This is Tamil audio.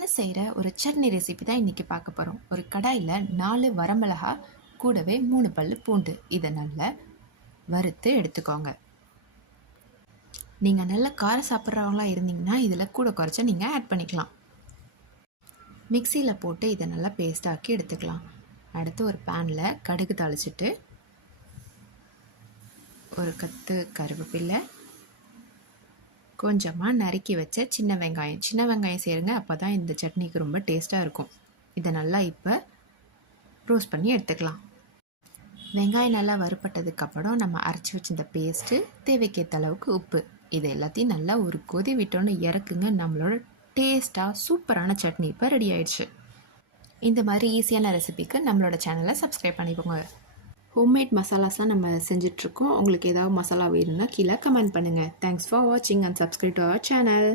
டக்குன்னு செய்கிற ஒரு சட்னி ரெசிபி தான் இன்றைக்கி பார்க்க போகிறோம். ஒரு கடாயில் 4 வரமிளகா கூடவே 3 பல் பூண்டு இதை நல்லா வறுத்து எடுத்துக்கோங்க. நீங்கள் நல்லா காரம் சாப்பிட்றவங்களா இருந்தீங்கன்னா இதில் கூட குறைச்சா நீங்கள் ஆட் பண்ணிக்கலாம். மிக்சியில் போட்டு இதை நல்லா பேஸ்டாக்கி எடுத்துக்கலாம். அடுத்து ஒரு பேனில் கடுகு தாளிச்சிட்டு ஒரு கத்து கருவேப்பிலை, கொஞ்சமாக நறுக்கி வச்ச சின்ன வெங்காயம் சேருங்க. அப்போ தான் இந்த சட்னிக்கு ரொம்ப டேஸ்ட்டாக இருக்கும். இதை நல்லா இப்போ ரோஸ்ட் பண்ணி எடுத்துக்கலாம். வெங்காயம் நல்லா வறுப்பட்டதுக்கப்புறம் நம்ம அரைச்சி வச்சிருந்த பேஸ்ட்டு, தேவைக்கேற்ற அளவுக்கு உப்பு, இது எல்லாத்தையும் நல்லா ஒரு கொதி விட்டோன்னு இறக்குங்க. நம்மளோட டேஸ்ட்டாக சூப்பரான சட்னி இப்போ ரெடி ஆயிடுச்சு. இந்த மாதிரி ஈஸியான ரெசிபிக்கு நம்மளோட சேனலை சப்ஸ்கிரைப் பண்ணிக்கோங்க. ஹோம்மேட் மசாலாஸ்லாம் நம்ம செஞ்சிட்ருக்கோம். உங்களுக்கு ஏதாவது மசாலா வேணும்னா கீழே கமெண்ட் பண்ணுங்கள். தேங்க்ஸ் ஃபார் வாட்சிங் and subscribe to our channel.